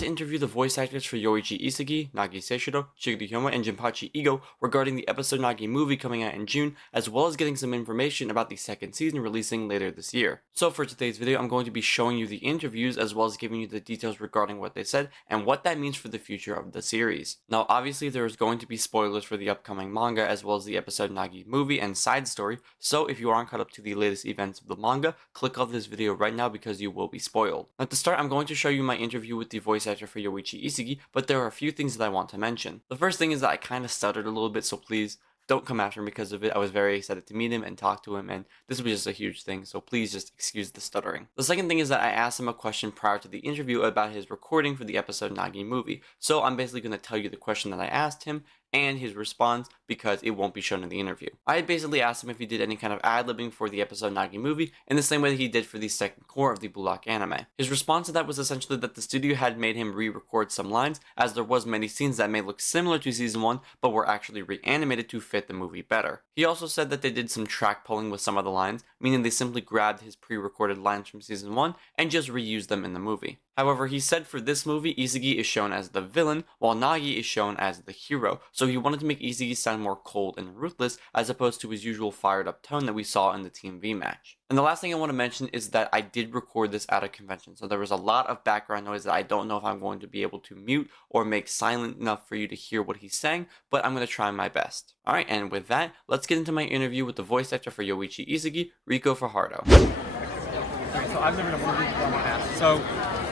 to interview the voice actors for Yoichi Isagi, Nagi Seishiro, Chigiri Hyoma, and Jinpachi Ego regarding the episode Nagi Movie coming out in June, as well as getting some information about the second season releasing later this year. So for today's video, I'm going to be showing you the interviews as well as giving you the details regarding what they said and what that means for the future of the series. Now obviously there is going to be spoilers for the upcoming manga as well as the episode Nagi Movie and side story, so if you aren't caught up to the latest events of the manga, click off this video right now because you will be spoiled. Now to start, I'm going to show you my interview with the voice actor for Yoichi Isagi, but there are a few things that I want to mention. The first thing is that I kind of stuttered a little bit, so please don't come after me because of it. I was very excited to meet him and talk to him, and this was just a huge thing, so please just excuse the stuttering. The second thing is that I asked him a question prior to the interview about his recording for the episode Nagi Movie, so I'm basically going to tell you the question that I asked him and his response because it won't be shown in the interview. I had basically asked him if he did any kind of ad-libbing for the episode Nagi Movie in the same way that he did for the second core of the BLUELOCK anime. His response to that was essentially that the studio had made him re-record some lines, as there was many scenes that may look similar to season 1 but were actually reanimated to fit the movie better. He also said that they did some track pulling with some of the lines, meaning they simply grabbed his pre-recorded lines from season 1 and just reused them in the movie. However, he said for this movie, Isagi is shown as the villain, while Nagi is shown as the hero, so he wanted to make Isagi sound more cold and ruthless as opposed to his usual fired up tone that we saw in the Team V match. And the last thing I want to mention is that I did record this at a convention, so there was a lot of background noise that I don't know if I'm going to be able to mute or make silent enough for you to hear what he's saying, but I'm going to try my best. Alright, and with that, let's get into my interview with the voice actor for Yoichi Isagi, Ricco Fajardo. Okay, so I've never done one of these before, I want to ask. So,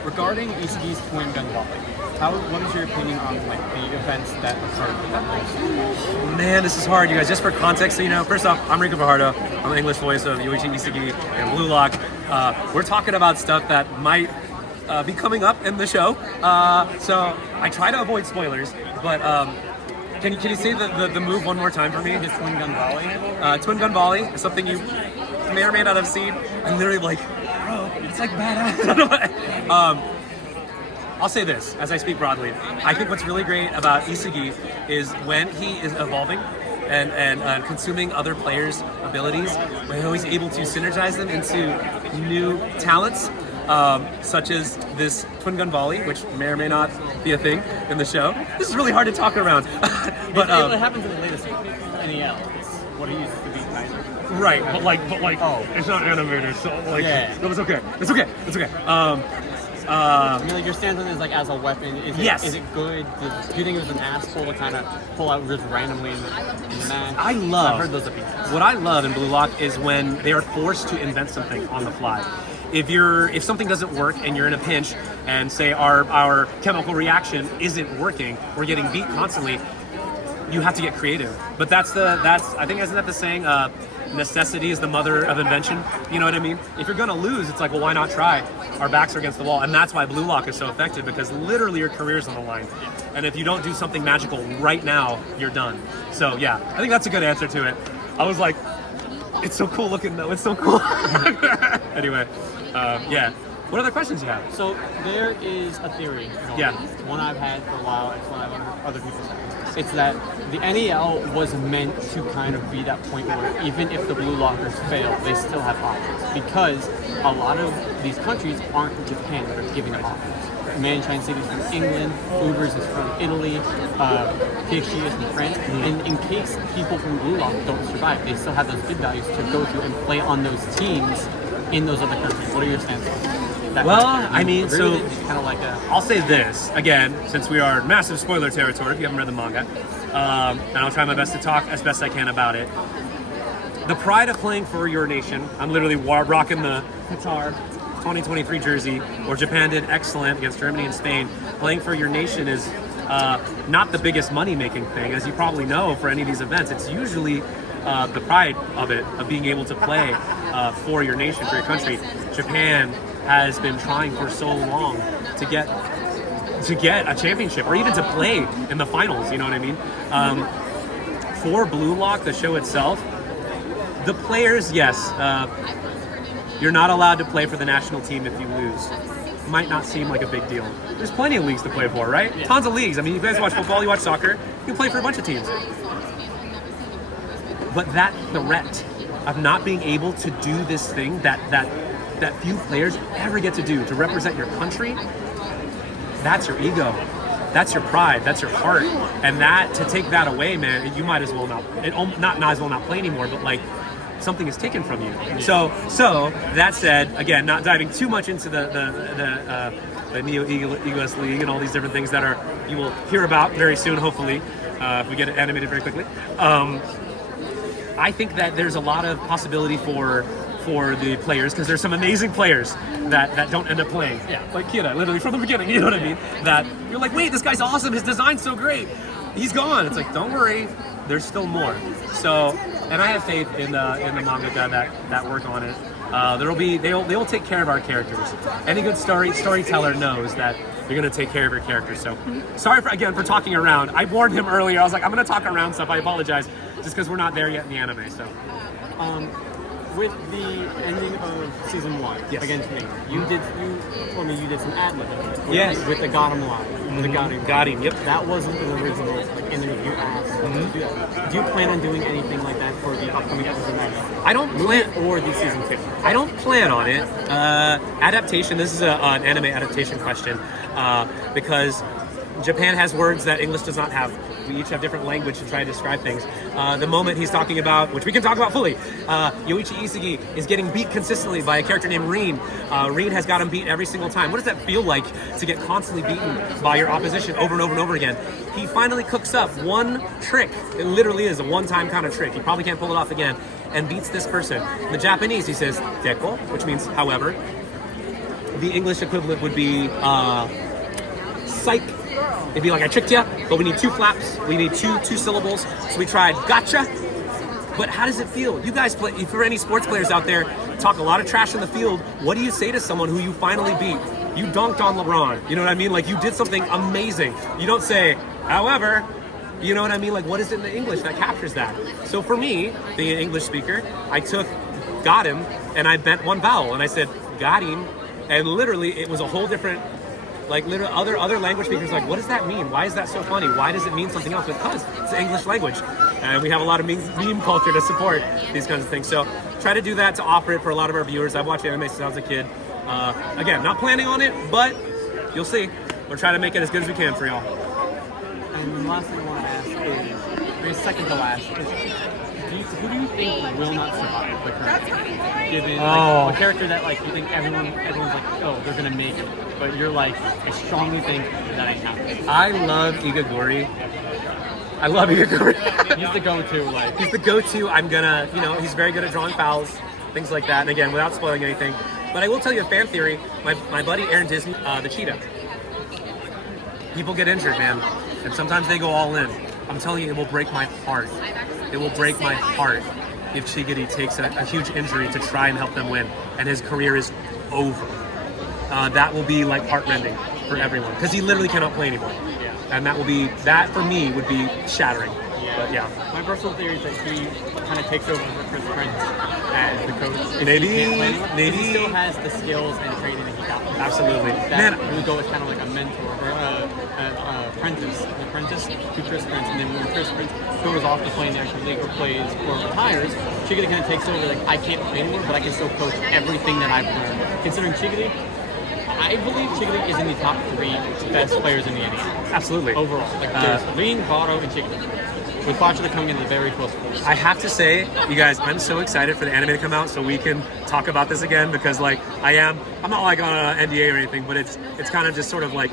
regarding Isagi's twin gun volley, what is your opinion on like the events that occurred with that race? Man, this is hard, you guys. Just for context, so you know, first off, I'm Ricco Fajardo. I'm the English voice of Yoichi Isagi and BLUELOCK. We're talking about stuff that might be coming up in the show. So I try to avoid spoilers, but can you say the move one more time for me? The twin gun volley? Twin gun volley is something you may or may not have seen. I'm literally like, bro, it's like badass. I'll say this, as I speak broadly. I think what's really great about Isagi is when he is evolving and consuming other players' abilities, when he's able to synergize them into new talents, such as this twin gun volley, which may or may not be a thing in the show. This is really hard to talk around. But it happens in the latest NEL. It's what he uses to beat Kaiser. Right, but like, oh, it's not animated, so like, yeah. No, it's okay. It's okay. It's okay. I mean, like your stance on it is like as a weapon. Yes. Is it good? Do you think it was an ass pull to kind of pull out just randomly in the match? I've heard those opinions. What I love in BLUELOCK is when they are forced to invent something on the fly. If something doesn't work and you're in a pinch, and say our chemical reaction isn't working, we're getting beat constantly, you have to get creative. But I think isn't that the saying? Necessity is the mother of invention. You know what I mean? If you're gonna lose, it's like, well, why not try? Our backs are against the wall, and that's why BLUELOCK is so effective, because literally your career's on the line. And if you don't do something magical right now, you're done. So yeah, I think that's a good answer to it. I was like, it's so cool looking though. It's so cool. Anyway, yeah. What other questions do you have? So there is a theory. Yeah. One I've had for a while. It's one I've heard other people say. It's that the NEL was meant to kind of be that point where even if the BLUELOCKers fail, they still have options, because a lot of these countries aren't Japan that are giving them options. Manshine City is from England, Ubers is from Italy, PXG is from France, and in case people from BLUELOCK don't survive, they still have those bid values to go through and play on those teams in those other countries. What are your stances on that? Well, I mean, so kind of like I'll say this again, since we are in massive spoiler territory if you haven't read the manga, and I'll try my best to talk as best I can about it. The pride of playing for your nation, I'm literally rocking the Qatar 2023 jersey, or Japan did excellent against Germany and Spain. Playing for your nation is not the biggest money-making thing, as you probably know, for any of these events. It's usually the pride of it, of being able to play for your nation, for your country. Japan has been trying for so long to get a championship, or even to play in the finals, you know what I mean? For BLUELOCK, the show itself, the players, yes, you're not allowed to play for the national team if you lose. Might not seem like a big deal. There's plenty of leagues to play for, right? Yeah. Tons of leagues. I mean, you guys watch football, you watch soccer, you can play for a bunch of teams. But that threat of not being able to do this thing that few players ever get to do, to represent your country, that's your ego. That's your pride. That's your heart. And that, to take that away, man, you might as well not as well not play anymore, but like, something is taken from you. So that said, again, not diving too much into the Neo-Egoist League and all these different things that you will hear about very soon, hopefully, if we get it animated very quickly. I think that there's a lot of possibility for the players, because there's some amazing players that don't end up playing. Yeah, like Kira, literally from the beginning, you know what I mean? That you're like, wait, this guy's awesome, his design's so great. He's gone. It's like, don't worry, there's still more. So, and I have faith in the mangaka that work on it. They will take care of our characters. Any good storyteller knows that you're gonna take care of your characters. So, sorry for talking around. I warned him earlier. I was like, I'm gonna talk around stuff. I apologize, just because we're not there yet in the anime. So, with the ending of season 1 yes. against me, you told me you did some ad-libbing. Yes. With the Gotham line. The Gotti, yep. That wasn't the original ending you asked to do that. Do you plan on doing anything like that for the upcoming episode? I don't plan, or the season 2. I don't plan on it. Adaptation. This is an anime adaptation question, because Japan has words that English does not have. We each have different language to try to describe things. The moment he's talking about, which we can talk about fully, Yoichi Isagi is getting beat consistently by a character named Rin. Rin has got him beat every single time. What does that feel like to get constantly beaten by your opposition over and over and over again? He finally cooks up one trick. It literally is a one-time kind of trick. He probably can't pull it off again, and beats this person. In the Japanese, he says "deko," which means however. The English equivalent would be "psych." It'd be like, I tricked you, but we need 2 flaps. We need two syllables. So we tried gotcha. But how does it feel? You guys play, if there are any sports players out there, talk a lot of trash in the field. What do you say to someone who you finally beat? You dunked on LeBron. You know what I mean? Like, you did something amazing. You don't say, however, you know what I mean? Like, what is it in the English that captures that? So for me, being an English speaker, I took got him and I bent one vowel and I said, got him. And literally, it was a whole different, like, literally other language speakers like, what does that mean? Why is that so funny? Why does it mean something else? Because it's the English language. And we have a lot of meme culture to support these kinds of things. So try to do that to offer it for a lot of our viewers. I've watched anime since I was a kid. Again, not planning on it, but you'll see. We're trying to make it as good as we can for y'all. And the last thing I want to ask is, maybe second to last, is who do you think will not survive the current? Given like, a character that like you think everyone's like, oh, they're gonna make it, but you're like, I strongly think that I can't. I love Igaguri. I love Igaguri. He's the go-to, like. He's the go-to. He's very good at drawing fouls, things like that. And again, without spoiling anything. But I will tell you a fan theory. My buddy Aaron Disney, the cheetah. People get injured, man. And sometimes they go all in. I'm telling you, it will break my heart. It will break my heart if Chigiri takes a huge injury to try and help them win. And his career is over. That will be like heartrending for everyone. Because he literally cannot play anymore. And that for me would be shattering. But yeah. My personal theory is that he kind of takes over for Chris Prince as the coach. Maybe. He still has the skills and training that he got. Absolutely. That Ego is kind of like a mentor or an apprentice to Chris Prince. And then when Chris Prince goes off to play in the actual league or plays or retires, Chigiri kind of takes over. Like, I can't play anymore, but I can still coach everything that I've learned. Considering Chigiri, I believe Chigiri is in the top 3 best players in the NES. Absolutely. Overall. Like, there's Rin, Bato, and Chigiri. With Fajardo coming in the very close fourth. I have to say, you guys, I'm so excited for the anime to come out so we can talk about this again because, like, I'm not like on an NDA or anything, but it's kind of just sort of like,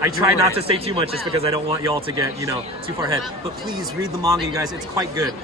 I try not to say too much just because I don't want y'all to get, too far ahead. But please read the manga, you guys. It's quite good.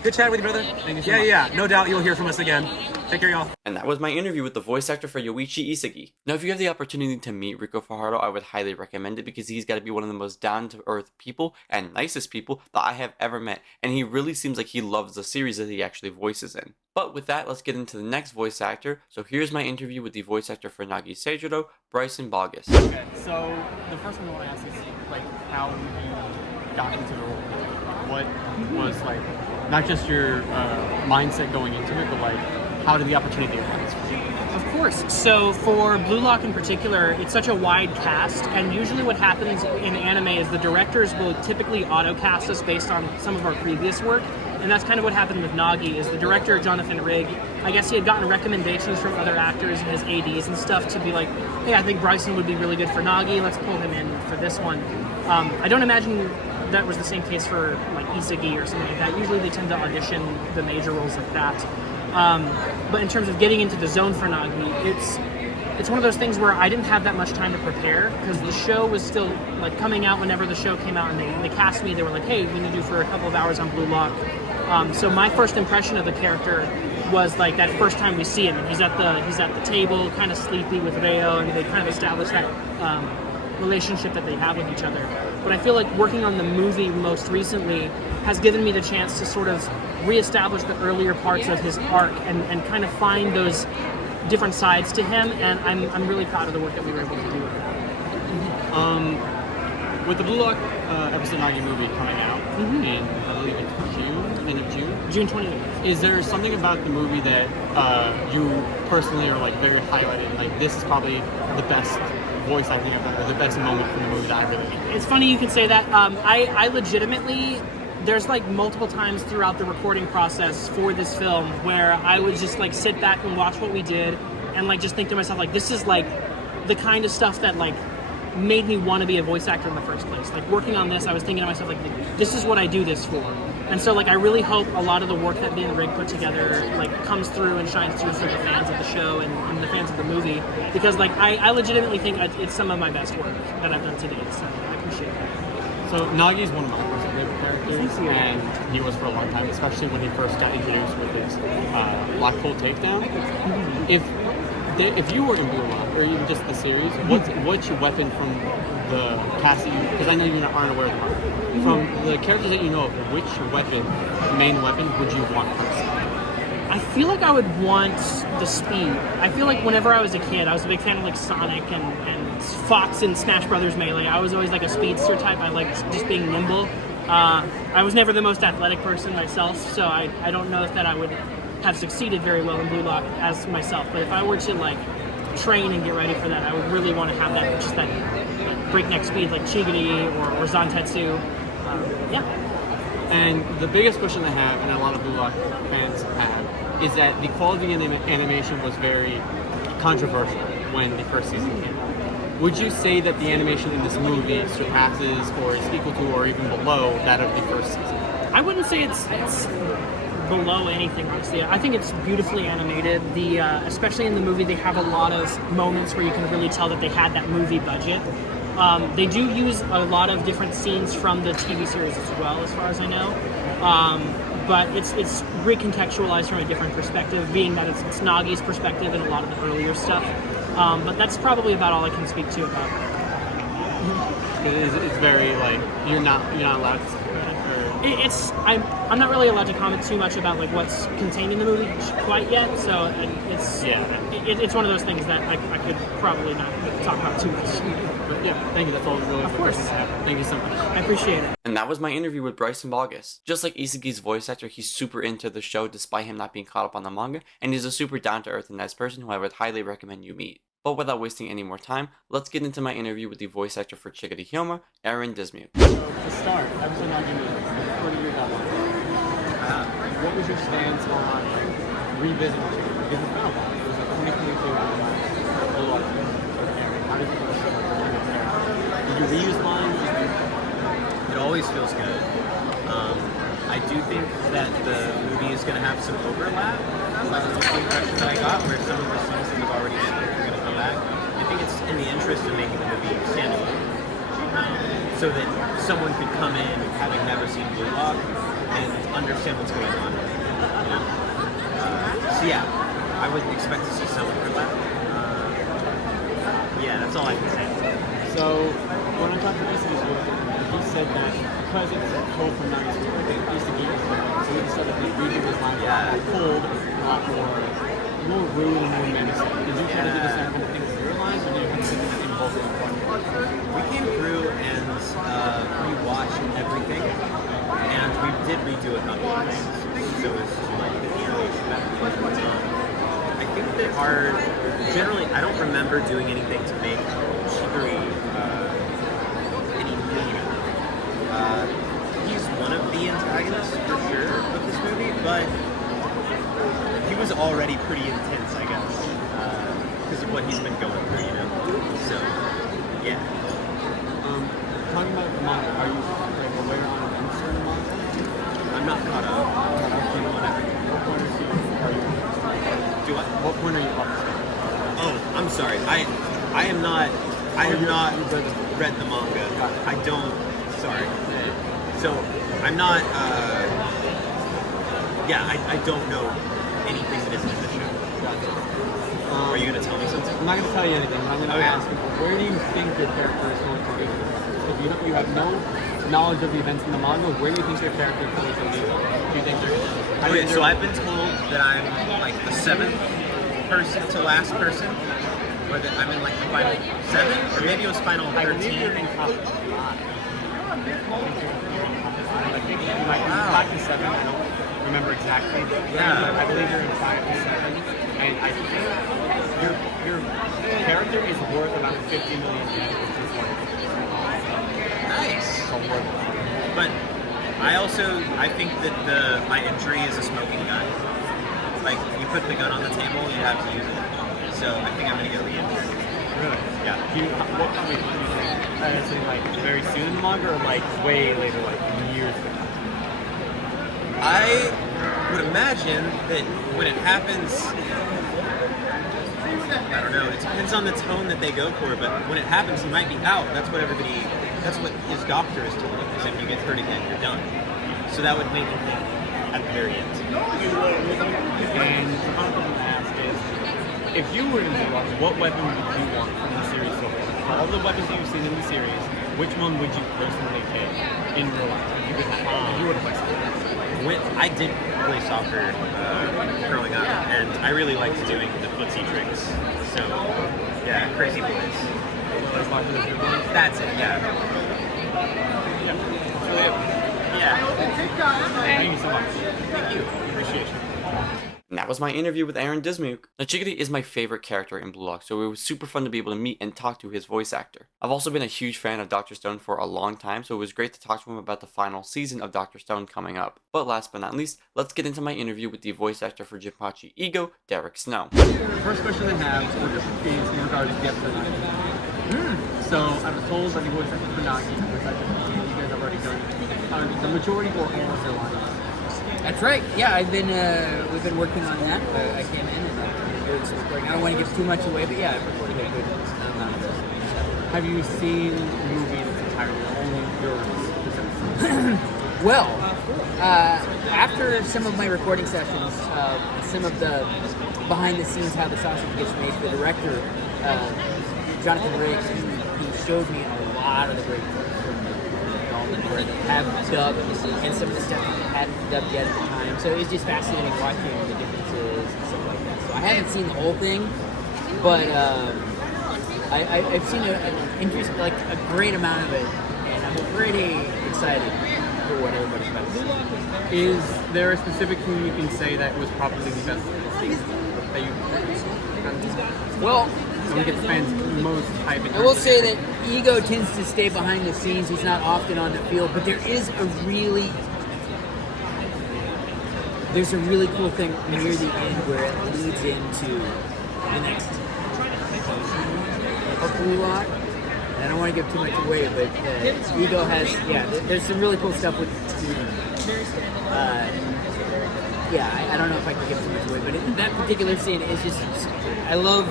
Good chat with you, brother. Thank you so much. Yeah. No doubt you'll hear from us again. Take care, y'all. And that was my interview with the voice actor for Yoichi Isagi. Now, if you have the opportunity to meet Ricco Fajardo, I would highly recommend it because he's got to be one of the most down-to-earth people and nicest people that I have ever met. And he really seems like he loves the series that he actually voices in. But with that, let's get into the next voice actor. So here's my interview with the voice actor for Nagi Seishiro, Bryson Baugus. Okay, so the first one I want to ask is, like, how you got into the role. What was, like, not just your mindset going into it, but, like, how did the opportunity arise for you? Of course. So for BLUELOCK in particular, it's such a wide cast, and usually what happens in anime is the directors will typically auto-cast us based on some of our previous work, and that's kind of what happened with Nagi, is the director, Jonathan Rigg, I guess he had gotten recommendations from other actors and his ADs and stuff to be like, hey, I think Bryson would be really good for Nagi. Let's pull him in for this one. I don't imagine that was the same case for like Isagi or something like that. Usually they tend to audition the major roles like that. But in terms of getting into the zone for Nagi, it's one of those things where I didn't have that much time to prepare because the show was still like coming out whenever the show came out, and they cast me. They were like, hey, we need you for a couple of hours on Blue Lock. So my first impression of the character was like that first time we see him, and he's at the table, kind of sleepy with Reo, and they kind of establish that relationship that they have with each other. But I feel like working on the movie most recently has given me the chance to sort of reestablish the earlier parts of his arc and kind of find those different sides to him, and I'm really proud of the work that we were able to do with that. With the Blue Lock episode Nagi movie coming out in, I believe it's end of June? June 28th. Is there something about the movie that you personally are like very highlighted? Like, this is probably the best voice acting I've ever, the best moment from the movie that I really like. It's funny you can say that. I legitimately, there's like multiple times throughout the recording process for this film where I would just like sit back and watch what we did and like just think to myself like, this is like the kind of stuff that like made me want to be a voice actor in the first place. Like working on this, I was thinking to myself like, this is what I do this for. And so like I really hope a lot of the work that me and Rick put together like comes through and shines through for the fans of the show and the fans of the movie, because like I legitimately think it's some of my best work that I've done to date, so I appreciate that. So Nagi is one of my personal favorite characters, and he was for a long time, especially when he first got introduced with his Lock Pull Takedown. If you were in Blue Lock, or even just the series, what's your weapon from the cast that you, because I know you aren't aware of the market, from the characters that you know of, which main weapon would you want personally? I feel like I would want the speed. I feel like whenever I was a kid, I was a big fan of like Sonic and Fox and Smash Brothers Melee. I was always like a speedster type. I liked just being nimble. I was never the most athletic person myself, so I don't know if that I would have succeeded very well in Blue Lock as myself. But if I were to like train and get ready for that, I would really want to have that just that like, breakneck speed like Chigiri or Zantetsu. Yeah. And the biggest question I have, and a lot of Blue Lock fans have, is that the quality of the animation was very controversial when the first season came out. Would you say that the animation in this movie surpasses or is equal to or even below that of the first season? I wouldn't say it's below anything, honestly. I think it's beautifully animated. Especially in the movie, they have a lot of moments where you can really tell that they had that movie budget. They do use a lot of different scenes from the TV series as well, as far as I know. But it's recontextualized from a different perspective, being that it's Nagi's perspective and a lot of the earlier stuff. But that's probably about all I can speak to about it. It's very like you're not allowed to speak about it. I'm not really allowed to comment too much about like what's contained in the movie quite yet. So it's one of those things that I could probably not talk about too much. But yeah, thank you. That's all really. Of course. Thank you so much. I appreciate it. And that was my interview with Bryson Baugus. Just like Isagi's voice actor, he's super into the show despite him not being caught up on the manga, and he's a super down-to-earth and nice person who I would highly recommend you meet. But without wasting any more time, let's get into my interview with the voice actor for Chigiri Hyoma, Dismuke. So to start, episode Nagi Movie, what are your thoughts? What was your stance on revisiting Chigiri? Because it's been a while. It was like 2022 when the last Blue Lock airing. How did you feel about it? Did you reuse lines? It always feels good. I do think that the movie is going to have some overlap. That was the impression that I got, where some of the scenes that we've already seen are going to come back. I think it's in the interest of making the movie standalone, so that someone could come in having never seen Blue Lock and understand what's going on. So yeah, I would expect to see some overlap. Yeah, that's all I can say. So when I talked to Isagi, he said that because it's pulled from Nagi's story, Isagi is different. So he decided to redo his line pulled a lot more rude and more menacing. Did you try to do the same kind of thing with your lines, or did you have to do the same both of them? We came through and rewatched everything, and we did redo a couple of things so as to like fit the animation better. I think that generally, I don't remember doing anything to make Chigiri any meaner. He's one of the antagonists for sure of this movie, but he was already pretty intense, I guess, because of what he's been going through, you know. So, yeah. Talking about the manga, are you like aware on events in the manga? I'm not caught up. Do you want to? What point are you? Do what? What point are you up to? Oh, I'm sorry. I am not. I have not read the manga. I don't. Sorry. So I'm not. Yeah, I don't know anything that isn't in the show. Are you gonna tell me something? I'm not going to tell you anything, but I'm going to ask you, where do you think your character is going to be? If you have no knowledge of the events in the manga, where do you think your character is going to be? Do you think they're... Okay, so I've been told that I'm like the 7th person to last person, or that I'm in like the final 7, or maybe it was final 13. I believe you're in top 5. I think you might be 5 to 7. I don't remember exactly. Yeah. But I believe you're in 5 to 7. And I think your character is worth about 50 million yen, which is like Nice. a worth. But I think that my injury is a smoking gun. Like, you put the gun on the table, you have to use it. So I think I'm gonna get re-injured. Really? Yeah. What do you think? Is it like very soon in the manga, or like way later, like years ago? I would imagine that when it happens, I don't know, it depends on the tone that they go for, but when it happens, he might be out. That's what his doctor is told him, is if you get hurt again, you're done. So that would make him think at the very end. And the final question I ask is, if you were in BLUELOCK, what weapon would you want from the series so far? For all the weapons that you've seen in the series, which one would you personally take in real life if you were to play soccer? I did play soccer growing up, and I really liked doing the footsie tricks. So, yeah, crazy boys. That's it, yeah. Yeah. Thank you so much. Thank you. Appreciate you. And that was my interview with Aaron Dismuke. Now, Chigiri is my favorite character in BLUELOCK, so it was super fun to be able to meet and talk to his voice actor. I've also been a huge fan of Dr. Stone for a long time, so it was great to talk to him about the final season of Dr. Stone coming up. But last but not least, let's get into my interview with the voice actor for Jinpachi Ego, Derrick Snow. The first question I have is in regard to the episode Nagi. So I was told that the voice actor for Nagi, which I think you guys have already done, the majority or all of their lines. That's right. Yeah, we've been working on that. I came in and it was recording. I don't want to give too much away, but yeah, I've recorded a good amount of stuff. Have you seen the movie in its entirety, or only yours? Well, after some of my recording sessions, some of the behind the scenes how the sausage gets made, the director, Jonathan Riggs, he showed me a lot of the great clips from the film and where they have dubbed and some of the stuff that hadn't dubbed yet at the time. So it's just fascinating watching the differences and stuff like that. So I haven't seen the whole thing, but I've seen an interest, like a great amount of it, and I'm pretty excited for what everybody's about to see. Is there a specific thing you can say that was probably the best that you? Well, Don't get the fans most hype. I will say that Ego tends to stay behind the scenes. He's not often on the field, but there's a really cool thing near the end where it leads into the next of BLUELOCK. And I don't want to give too much away, but Ego has, there's some really cool stuff with the team. I don't know if I can give too much away, but that particular scene is just, I love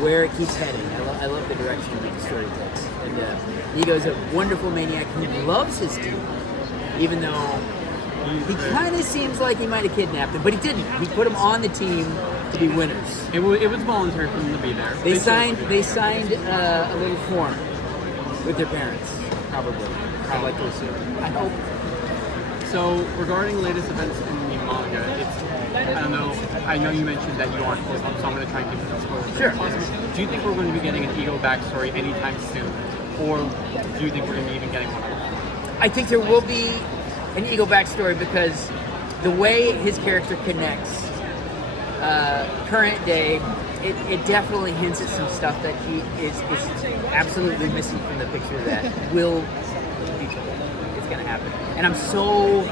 where it keeps heading. I love the direction that the story takes. And Ego's a wonderful maniac who loves his team, even though he kind of seems like he might have kidnapped him, but he didn't. He put him on the team to be winners. It was voluntary for them to be there. They signed a little form with their parents, probably. I'd like to assume. I hope. So regarding latest events in the manga, I don't know. I know you mentioned that you aren't close up, so I'm going to try and give you some spoilers. Sure. Do you think we're going to be getting an Ego backstory anytime soon, or do you think we're going to be even getting one? I think there will be an Ego backstory because the way his character connects current day, it definitely hints at some stuff that he is absolutely missing from the picture that will be it's going to happen. And I'm so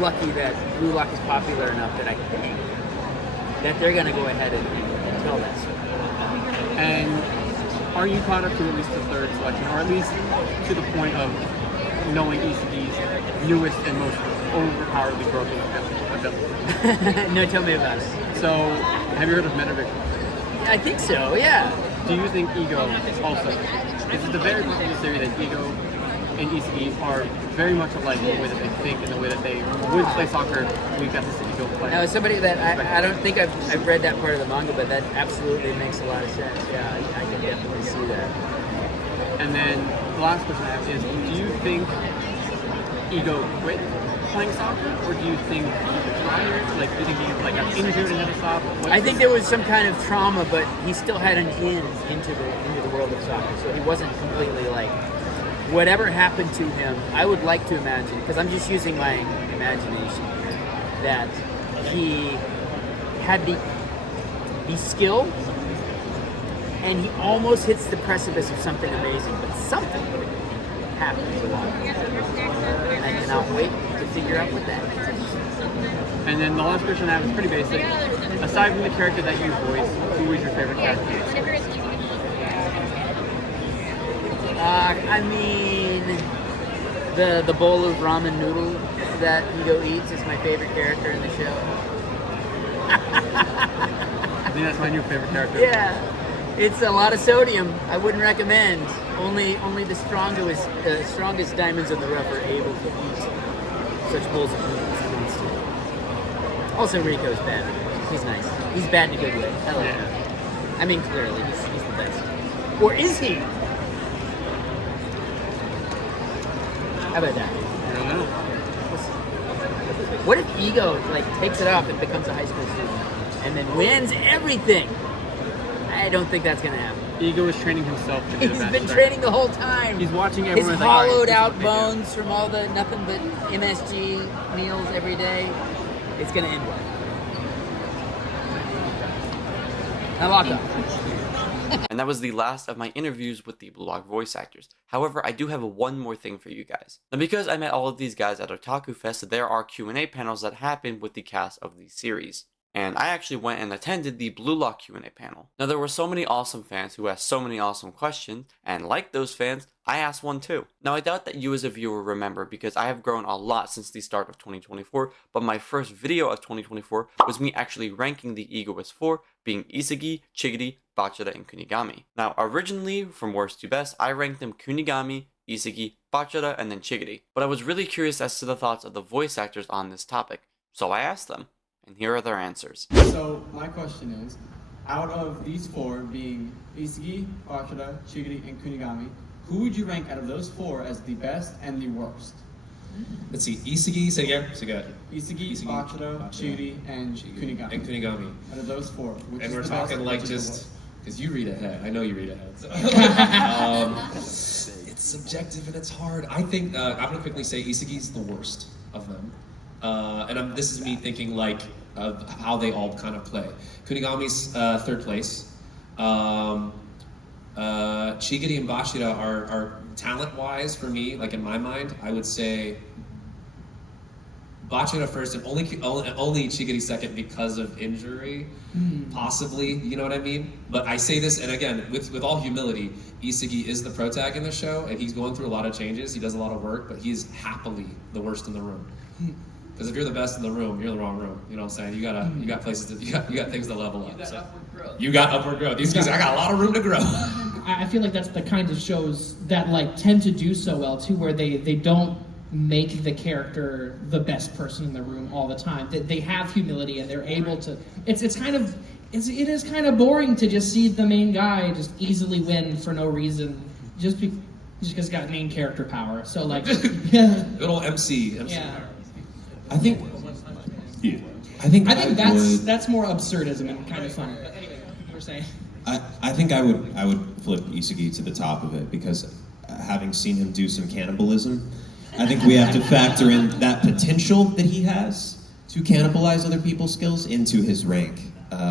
lucky that BLUELOCK is popular enough that I can hang. that they're going to go ahead and tell that story. And are you caught up to at least the third selection, or at least to the point of knowing Isagi's newest and most overpoweredly broken ability? No, tell me about it. So, have you heard of Metavic? I think so, yeah. Do you think Ego also? Is it the very popular theory that Ego and Isagi are very much alike in the way that they think and the way that they would play soccer? We got to see Ego play. Now, as somebody that I don't think I've read that part of the manga, but that absolutely makes a lot of sense. Yeah, I can definitely see that. And then the last question I have is, do you think Ego quit playing soccer, or do you think he retired? Like, do you think he got injured and had to stop? I think there was some kind of trauma, but he still had an in into the world of soccer, so he wasn't completely like. Whatever happened to him, I would like to imagine, because I'm just using my imagination, that he had the skill, and he almost hits the precipice of something amazing, but something happens along the way. And I cannot wait to figure out what that is. And then the last question I have is pretty basic. Aside from the character that you voice, who was your favorite character? I mean, the bowl of ramen noodle that Ego eats is my favorite character in the show. I think that's my new favorite character. Yeah, it's a lot of sodium. I wouldn't recommend. Only the strongest diamonds in the rough are able to eat such bowls of noodles. Also, Ricco's bad. He's nice. He's bad in a good way. I like him. I mean, clearly, he's the best. Or is he? How about that? I don't know. What if Ego takes it off and becomes a high school student and then wins everything? I don't think that's gonna happen. Ego is training himself to be the He's best. been training the whole time. He's watching His everyone. hollowed out bones from all the nothing but MSG meals every day. It's gonna end well. I lock up. And that was the last of my interviews with the BLUELOCK voice actors. However, I do have one more thing for you guys. Now, because I met all of these guys at Otaku Fest, there are Q&A panels that happen with the cast of the series. And I actually went and attended the BLUELOCK Q&A panel. Now, there were so many awesome fans who asked so many awesome questions, and like those fans, I asked one too. Now, I doubt that you as a viewer remember because I have grown a lot since the start of 2024, but my first video of 2024 was me actually ranking the Egoist 4, being Isagi, Chigiri, Bachira, and Kunigami. Now, originally, from worst to best, I ranked them Kunigami, Isagi, Bachira, and then Chigiri. But I was really curious as to the thoughts of the voice actors on this topic, so I asked them. And here are their answers. So my question is, out of these four being Isagi, Bachira, Chigiri, and Kunigami, who would you rank out of those four as the best and the worst? Let's see, Isagi, say again. Isagi, Bachira, Chigiri, and Kunigami. And Kunigami. Out of those four, which And is we're the talking best, like which is the just, because you read ahead. I know you read ahead. So. It's subjective and it's hard. I think, I'm going to quickly say Isagi's the worst of them. And this is me thinking of how they all kind of play. Kunigami's third place. Chigiri and Bachira are talent-wise for me, in my mind, I would say Bachira first and only Chigiri second because of injury, possibly, you know what I mean? But I say this, and again, with all humility, Isagi is the protag in the show, and he's going through a lot of changes, he does a lot of work, but he's happily the worst in the room. Because if you're the best in the room, you're in the wrong room. You know what I'm saying? You got places to, you got things to level up. You got upward growth. These guys, I got a lot of room to grow. I feel like that's the kind of shows that tend to do so well too, where they don't make the character the best person in the room all the time. That they have humility and they're able to. It is kind of boring to just see the main guy just easily win for no reason, just because he's got main character power. So yeah. Good old MC. Yeah. I think that's more absurdism and kind of fun. But anyway, you were saying. I think I would flip Isagi to the top of it because having seen him do some cannibalism, I think we have to factor in that potential that he has to cannibalize other people's skills into his rank.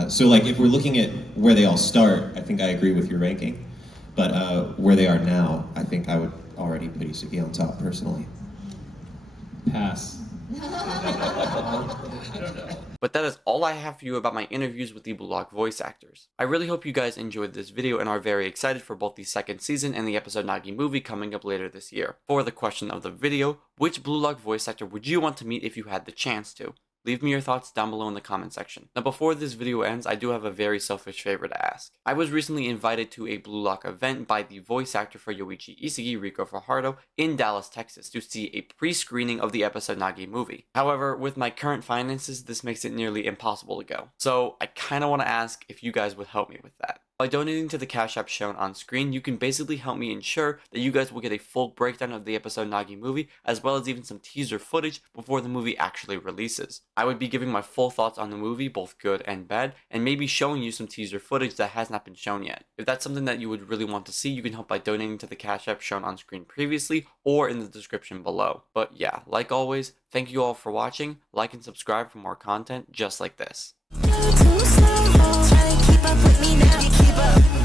So if we're looking at where they all start, I think I agree with your ranking. But where they are now, I think I would already put Isagi on top personally. Pass. But that is all I have for you about my interviews with the BLUELOCK voice actors. I really hope you guys enjoyed this video and are very excited for both the second season and the episode Nagi Movie coming up later this year. For the question of the video, which BLUELOCK voice actor would you want to meet if you had the chance to? Leave me your thoughts down below in the comment section. Now before this video ends, I do have a very selfish favor to ask. I was recently invited to a BLUELOCK event by the voice actor for Yoichi Isagi, Ricco Fajardo, in Dallas, Texas to see a pre-screening of the episode Nagi Movie. However, with my current finances, this makes it nearly impossible to go. So I kinda wanna ask if you guys would help me with that. By donating to the Cash App shown on screen, you can basically help me ensure that you guys will get a full breakdown of the episode Nagi Movie, as well as even some teaser footage before the movie actually releases. I would be giving my full thoughts on the movie, both good and bad, and maybe showing you some teaser footage that has not been shown yet. If that's something that you would really want to see, you can help by donating to the Cash App shown on screen previously, or in the description below. But yeah, like always, thank you all for watching, like and subscribe for more content just like this. Too slow, trying to keep up with me now. Keep up.